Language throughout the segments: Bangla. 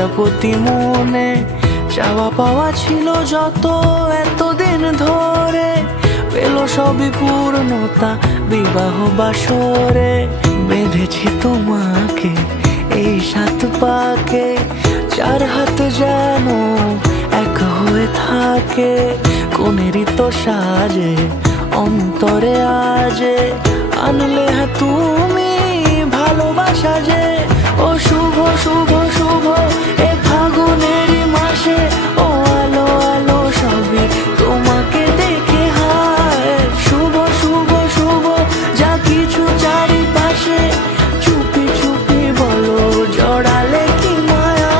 প্রজাপতি মনে চাওয়া পাওয়া ছিল যত এতদিন ধরে, পেল সবই পূর্ণতা বিবাহ বাসরে। বেঁধেছি তোমাকে এই 7 পাকে, 4 হাত যেন এক হয়ে থাকে। কোনেরই তো সাজে অন্তরে আজে আনলে তুমি ভালোবাসা যে। ও শুভ শুভ শুভ এ ফাগুনেরই মাসে, ও আলো আলো সবই তোমাকে দেখে হায়। শুভ শুভ শুভ যা কিছু চারিপাশে, চুপি চুপি বলো জড়ালে কি মায়া।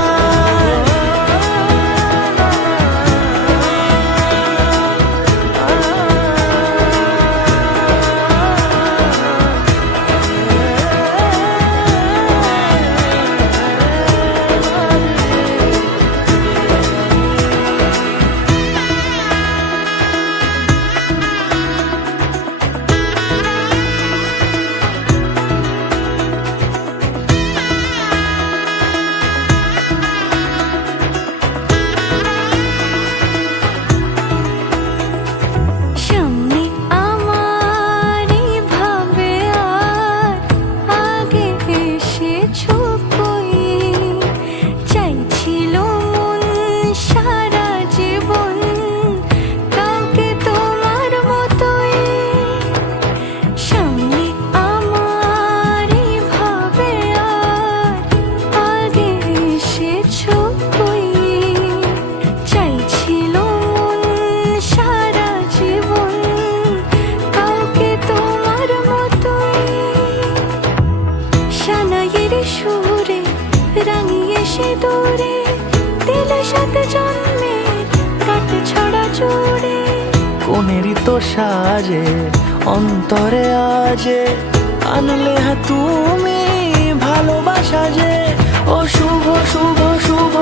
সুরে রাঙিয়ে সে দূরে দিলে 7 জন্মের কাটে ছড়া জোরে। কোনেরই তো সাজে অন্তরে আজে আনলে তুমি ভালোবাসা যে। ও শুভ শুভ শুভ